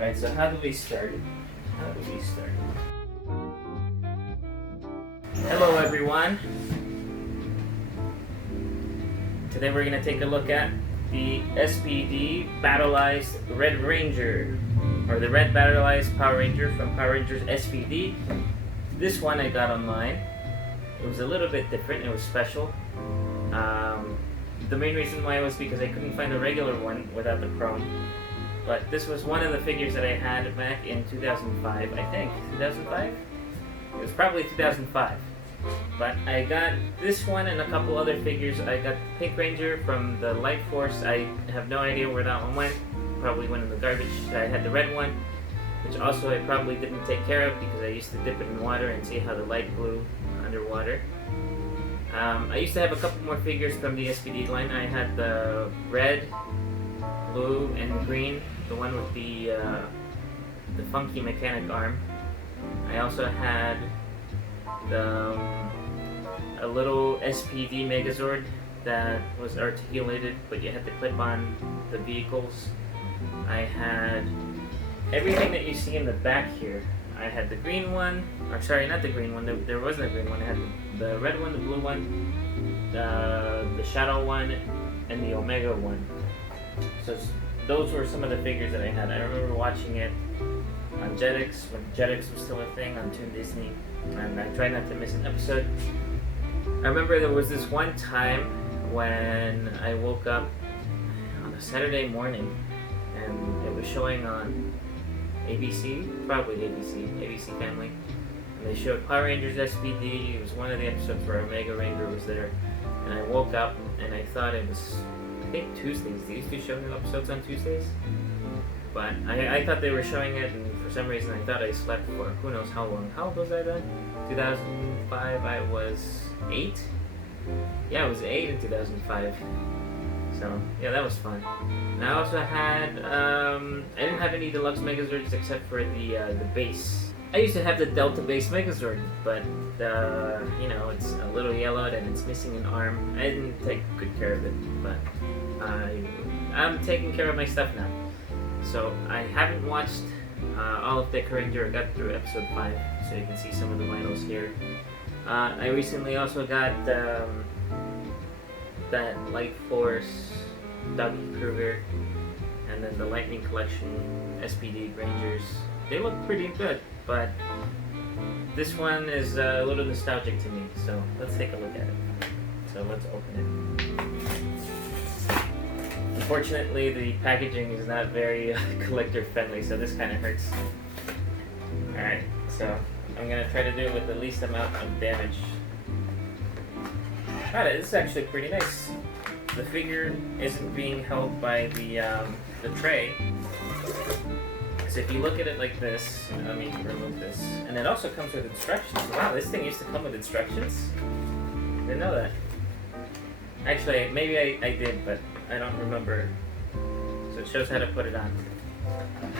Alright, so how do we start? Hello everyone! Today we're going to take a look at the S.P.D. Battlized Red Ranger, or the Red Battlized Power Ranger from Power Rangers S.P.D. This one I got online. It was a little bit different, it was special. The main reason why was because I couldn't find a regular one without the chrome. But this was one of the figures that I had back in 2005, I think. 2005? It was probably 2005. But I got this one and a couple other figures. I got the Pink Ranger from the Light Force. I have no idea where that one went. Probably went in the garbage. I had the red one, which also I probably didn't take care of because I used to dip it in water and see how the light blew underwater. I used to have a couple more figures from the S.P.D. line. I had the red, blue, and green, the one with the funky mechanic arm. I also had a little S.P.D. Megazord that was articulated, but you had to clip on the vehicles. I had everything that you see in the back here. I had the green one, or sorry, not the green one, there wasn't a green one. I had the red one, the blue one, the shadow one, and the Omega one. So those were some of the figures that I had. I remember watching it on Jetix, when Jetix was still a thing, on Toon Disney, and I tried not to miss an episode. I remember there was this one time when I woke up on a Saturday morning, and it was showing on ABC, probably ABC Family, and they showed Power Rangers S.P.D. It was one of the episodes where Omega Ranger was there, and I woke up and I thought it was, I think, Tuesdays. They used to show new episodes on Tuesdays, but I thought they were showing it, and for some reason I thought I slept for who knows how long. How old was I then? 2005, I was 8? Yeah, I was 8 in 2005. So, yeah, that was fun. And I also had, I didn't have any deluxe Megazords except for the base. I used to have the Delta base Megazord, but, you know, it's a little yellowed and it's missing an arm. I didn't take good care of it, but I'm taking care of my stuff now. So, I haven't watched all of Dekaranger. I got through episode 5, so you can see some of the vinyls here. I recently also got that Light Force Dougie Kruger, and then the Lightning Collection S.P.D. Rangers. They look pretty good, but this one is a little nostalgic to me, so let's take a look at it. So let's open it. Unfortunately, the packaging is not very collector friendly, so this kind of hurts. Alright, so I'm going to try to do it with the least amount of damage. Alright, this is actually pretty nice. The figure isn't being held by the tray. So if you look at it like this, let me remove this. And it also comes with instructions. Wow, this thing used to come with instructions? Didn't know that. Actually, maybe I did, but I don't remember. So it shows how to put it on.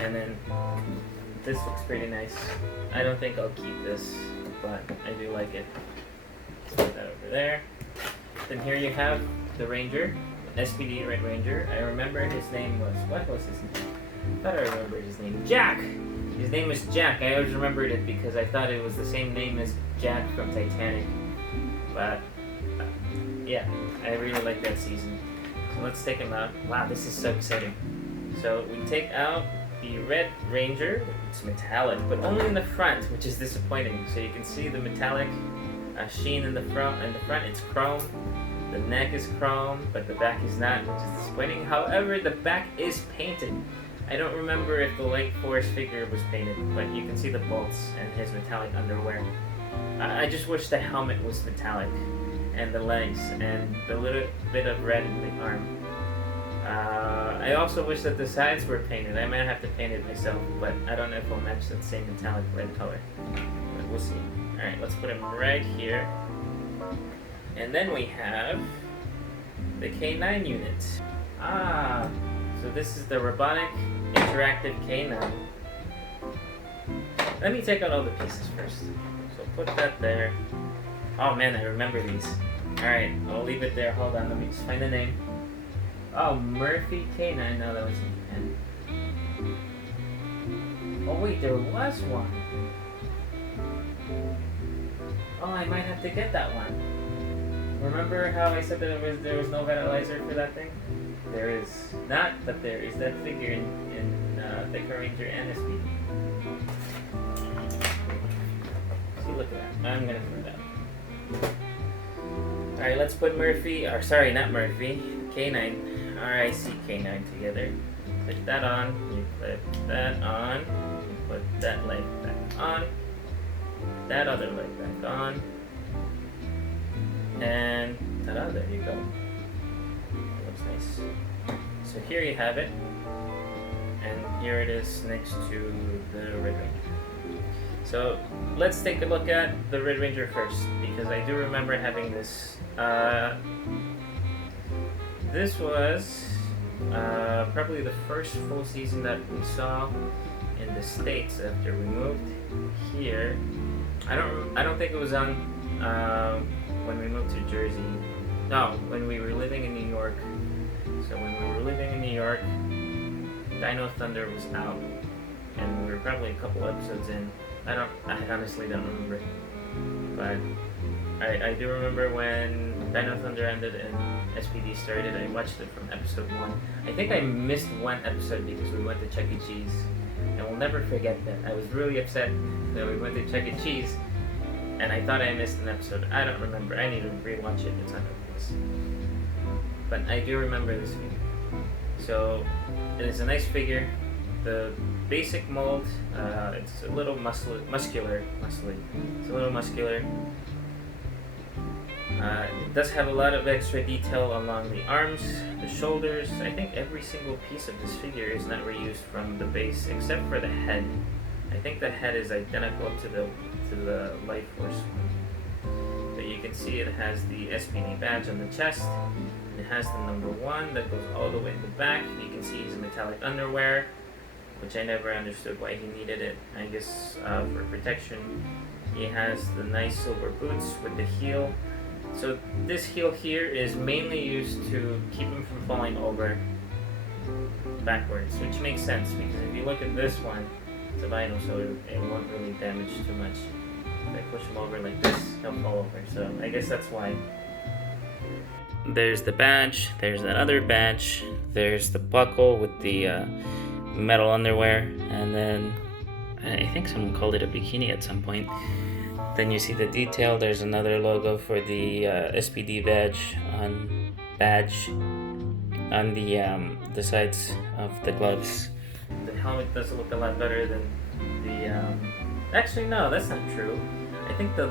And then this looks pretty nice. I don't think I'll keep this, but I do like it. Let's put that over there. Then here you have the Ranger, S.P.D. Red Ranger. I remember his name was, what was his name? I thought I remembered his name. Jack! His name was Jack. I always remembered it because I thought it was the same name as Jack from Titanic. But, yeah, I really like that season. So let's take him out. Wow, this is so exciting. So we take out the Red Ranger. It's metallic, but only in the front, which is disappointing. So you can see the metallic sheen in the front. In the front, it's chrome. The neck is chrome, but the back is not, which is disappointing. However, the back is painted. I don't remember if the Light Force figure was painted, but you can see the bolts and his metallic underwear. I just wish the helmet was metallic, and the legs, and the little bit of red in the arm. I also wish that the sides were painted. I might have to paint it myself, but I don't know if it'll match that same metallic red color. But we'll see. Alright, let's put him right here. And then we have the Canine unit. So this is the robotic interactive Canine. Let me take out all the pieces first. So put that there. Oh man, I remember these. Alright, I'll leave it there. Hold on, let me just find the name. Oh, Murphy Canine. No, that was in Japan. wait, there was one. Oh, I might have to get that one. Remember how I said that there was no Battleizer for that thing? There is not, but there is that figure in Dekaranger and S.P.D. See, look at that. I'm gonna throw that. Alright, let's put Murphy, or sorry, not Murphy, Canine, R-I-C Canine together. Put that on, you put that on, you put that leg back on, that other leg back on, and ta-da, there you go. It looks nice. So here you have it, and here it is next to the Red Ranger. So let's take a look at the Red Ranger first, because I do remember having this. This was probably the first full season that we saw in the States after we moved here. I don't think it was on when we moved to Jersey. No, when we were living in New York. So when we were living in New York, Dino Thunder was out, and we were probably a couple episodes in. I honestly don't remember, but I do remember when Dino Thunder ended and S.P.D started. I watched it from episode 1. I think I missed one episode because we went to Chuck E. Cheese, and we'll never forget that. I was really upset that we went to Chuck E. Cheese, and I thought I missed an episode. I don't remember. I need to rewatch it. It's on Netflix. But I do remember this figure. So it is a nice figure. The basic mold, it's a little muscular. It's a little muscular. It does have a lot of extra detail along the arms, the shoulders. I think every single piece of this figure is not reused from the base, except for the head. I think the head is identical to the Life Force one. But you can see it has the S.P.D badge on the chest. It has the number 1 that goes all the way in the back. You can see his metallic underwear, which I never understood why he needed it. I guess for protection. He has the nice silver boots with the heel. So this heel here is mainly used to keep him from falling over backwards, which makes sense because if you look at this one, it's a vinyl, so it won't really damage too much. If I push him over like this, he'll fall over. So I guess that's why. There's the badge, there's that other badge, there's the buckle with the metal underwear, and then I think someone called it a bikini at some point. Then you see the detail. There's another logo for the S.P.D badge on the sides of the gloves. The helmet does look a lot better than the. Actually, no, that's not true. I think the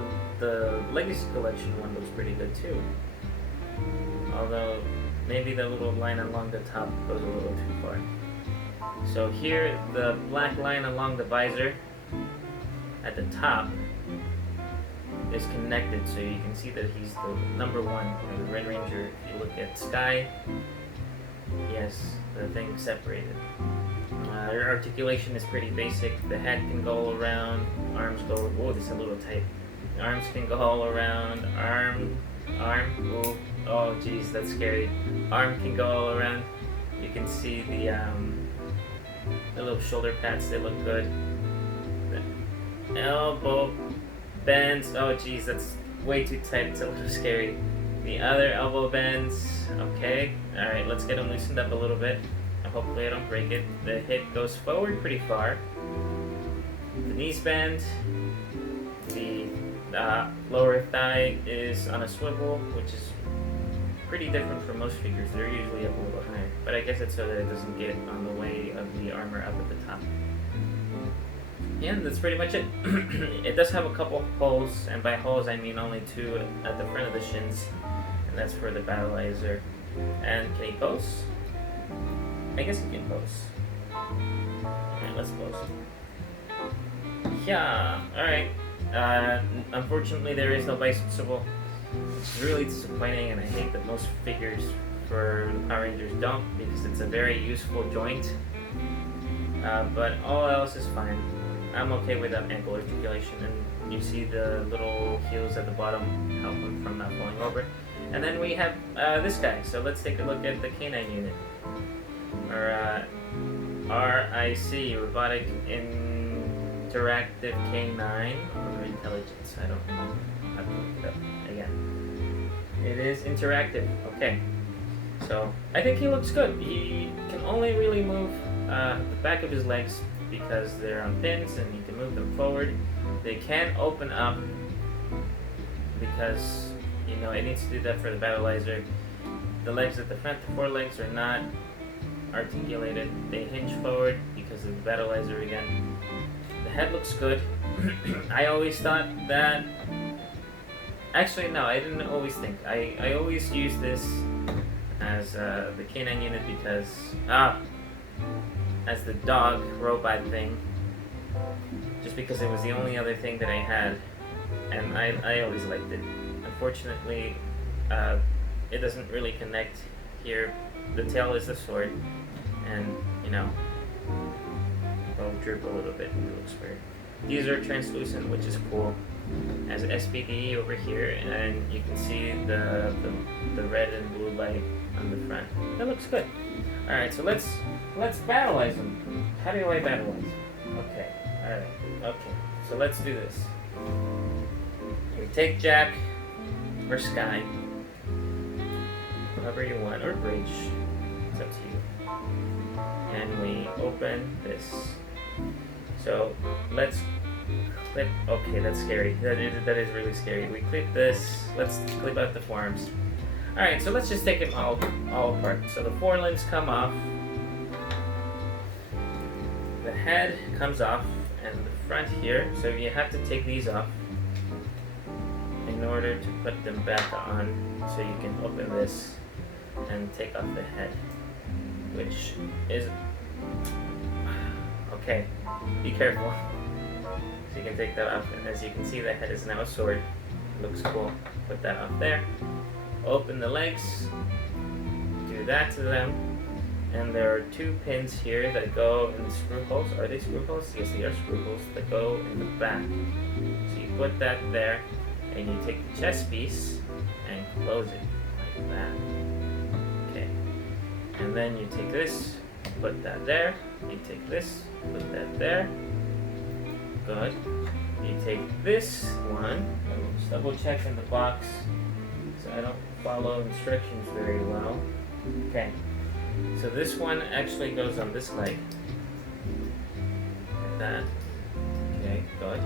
Legacy Collection one looks pretty good too. Although maybe the little line along the top goes a little too far. So here, the black line along the visor at the top is connected, so you can see that he's the number 1, the Red Ranger. If you look at Sky, yes, the thing separated. Their articulation is pretty basic. The head can go all around, arms go. Whoa, this is a little tight. Arms can go all around. Arm. Ooh, oh, geez, that's scary. Arm can go all around. You can see the little shoulder pads. They look good. The elbow bends. Oh geez, that's way too tight. It's a little scary. The other elbow bends. Okay. Alright, let's get them loosened up a little bit. Hopefully I don't break it. The hip goes forward pretty far. The knees bend. The lower thigh is on a swivel, which is pretty different from most figures. They're usually up a little higher. But I guess it's so that it doesn't get on the way of the armor up at the top. Yeah, that's pretty much it. It does have a couple holes, and by holes I mean only 2 at the front of the shins, and that's for the Battleizer. And can he pose? I guess he can pose. Alright, let's pose. Yeah, alright. Unfortunately there is no bicep swivel. It's really disappointing, and I hate that most figures for the Power Rangers don't, because it's a very useful joint. But all else is fine. I'm okay with that ankle articulation, and you see the little heels at the bottom help him from not falling over. And then we have this guy, so let's take a look at the Canine unit. Or RIC, Robotic interactive Canine or intelligence. I don't know. I have to look it up again. It is interactive. Okay. So I think he looks good. He can only really move the back of his legs because they're on pins, and you can move them forward. They can open up because it needs to do that for the Battleizer. The legs at the front, the forelegs are not articulated. They hinge forward because of the Battleizer again. The head looks good. I always thought that. Actually, no, I didn't always think. I always used this as the canine unit because as the dog robot thing, just because it was the only other thing that I had, and I always liked it. Unfortunately, it doesn't really connect here. The tail is the sword, and it'll droop a little bit. It looks weird. These are translucent, which is cool. Has S.P.D over here, and you can see the red and blue light on the front. That looks good. All right, so let's battleize them. How do I battleize? Okay. All right. Okay. So let's do this. We take Jack or Sky, whoever you want, or Bridge. It's up to you. And we open this. So let's clip. Okay, that's scary. That is really scary. We clip this. Let's clip out the forearms. All right, so let's just take them all apart. So the forelimbs come off. The head comes off, and the front here. So you have to take these off in order to put them back on. So you can open this and take off the head, which is okay. Be careful. So you can take that off, and as you can see, the head is now a sword. It looks cool. Put that off there. Open the legs. Do that to them. And there are two pins here that go in the screw holes. Are they screw holes? Yes, they are screw holes that go in the back. So you put that there, and you take the chest piece and close it like that. Okay. And then you take this, put that there. You take this, put that there. Good. You take this one. Just double check in the box, so I don't follow instructions very well. Okay. So this one actually goes on this leg. Like that. Okay, good.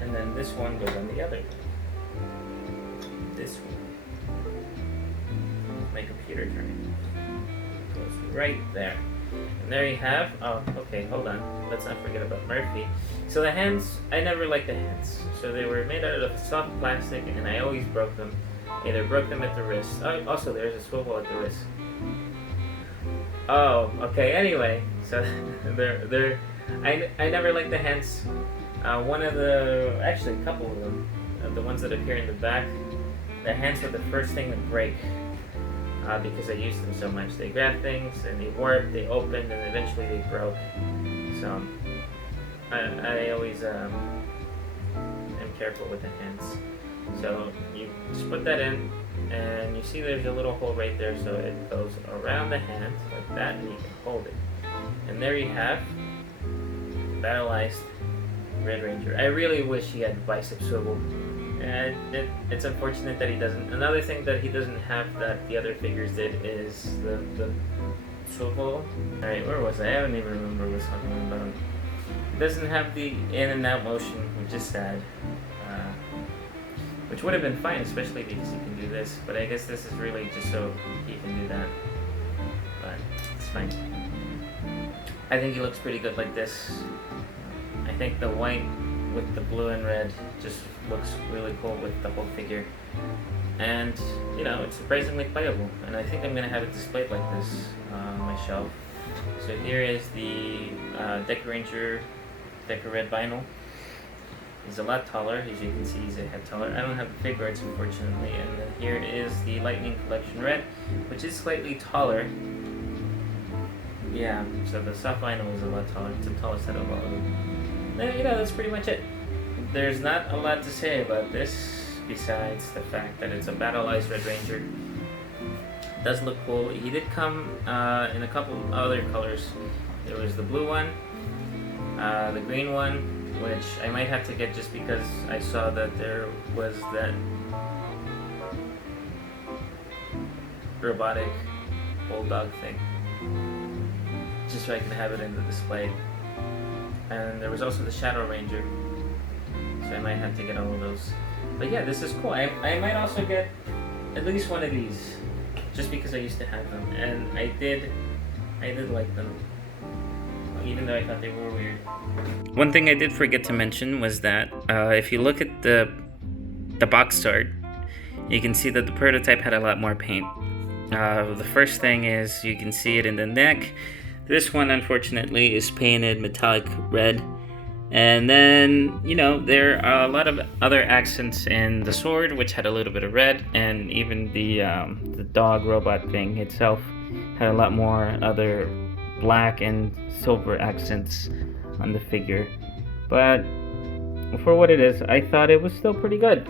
And then this one goes on the other leg. This one. My computer turning. Goes right there. And there you have, okay, hold on. Let's not forget about Murphy. So the hands, I never liked the hands. So they were made out of soft plastic, and I always broke them. Either broke them at the wrist. Also, there's a swivel at the wrist. Oh, okay, anyway. So I never liked the hands. Actually a couple of them, the ones that appear in the back, the hands were the first thing to break. Because I used them so much. They grabbed things, and they warped, they opened, and eventually they broke. So, I always am careful with the hands. So, you just put that in, and you see there's a little hole right there, so it goes around the hand, like that, and you can hold it. And there you have Battlized Red Ranger. I really wish he had bicep swivel. And it's unfortunate that he doesn't. Another thing that he doesn't have that the other figures did is the swivel. Alright, where was I? I don't even remember what I was talking about. It doesn't have the in and out motion, which is sad. Which would have been fine, especially because he can do this. But I guess this is really just so he can do that. But it's fine. I think he looks pretty good like this. I think the white with the blue and red just looks really cool with the whole figure, and it's surprisingly playable, and I think I'm going to have it displayed like this on my shelf. So here is the Dekaranger Deca Red vinyl. He's a lot taller, as you can see. He's a head taller. I don't have the figure arts, unfortunately. And then here is the Lightning Collection Red, which is slightly taller. Yeah, so the soft vinyl is a lot taller. It's the tallest head of all of them. That's pretty much it. There's not a lot to say about this, besides the fact that it's a Battlized Red Ranger. It does look cool. He did come in a couple other colors. There was the blue one, the green one, which I might have to get just because I saw that there was that robotic bulldog thing, just so I can have it in the display. And there was also the Shadow Ranger, so I might have to get all of those. But yeah, this is cool. I might also get at least one of these, just because I used to have them, and I did like them, even though I thought they were weird. One thing I did forget to mention was that if you look at the box art, you can see that the prototype had a lot more paint. The first thing is you can see it in the neck. This one, unfortunately, is painted metallic red. And then, you know, there are a lot of other accents in the sword, which had a little bit of red, and even the dog robot thing itself had a lot more other black and silver accents on the figure. But for what it is, I thought it was still pretty good.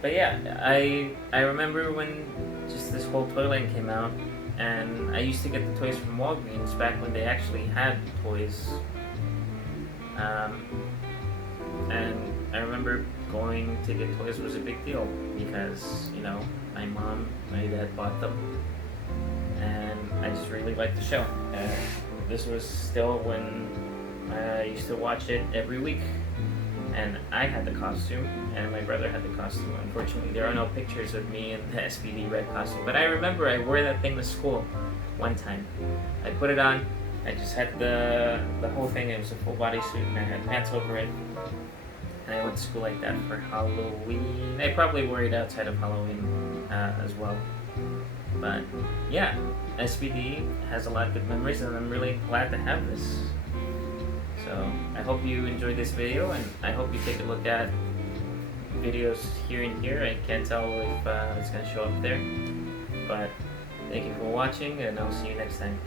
But yeah, I remember when just this whole toy line came out, and I used to get the toys from Walgreens back when they actually had toys. And I remember going to get toys was a big deal because, you know, my mom, my dad bought them, and I just really liked the show. This was still when I used to watch it every week, and I had the costume, and my brother had the costume. Unfortunately, there are no pictures of me in the S.P.D red costume, but I remember I wore that thing to school one time. I put it on. I just had the whole thing. It was a full body suit, and I had pants over it. And I went to school like that for Halloween. I probably wore it outside of Halloween as well. But yeah, S.P.D has a lot of good memories, and I'm really glad to have this. So I hope you enjoyed this video, and I hope you take a look at videos here and here. I can't tell if it's going to show up there. But thank you for watching, and I'll see you next time.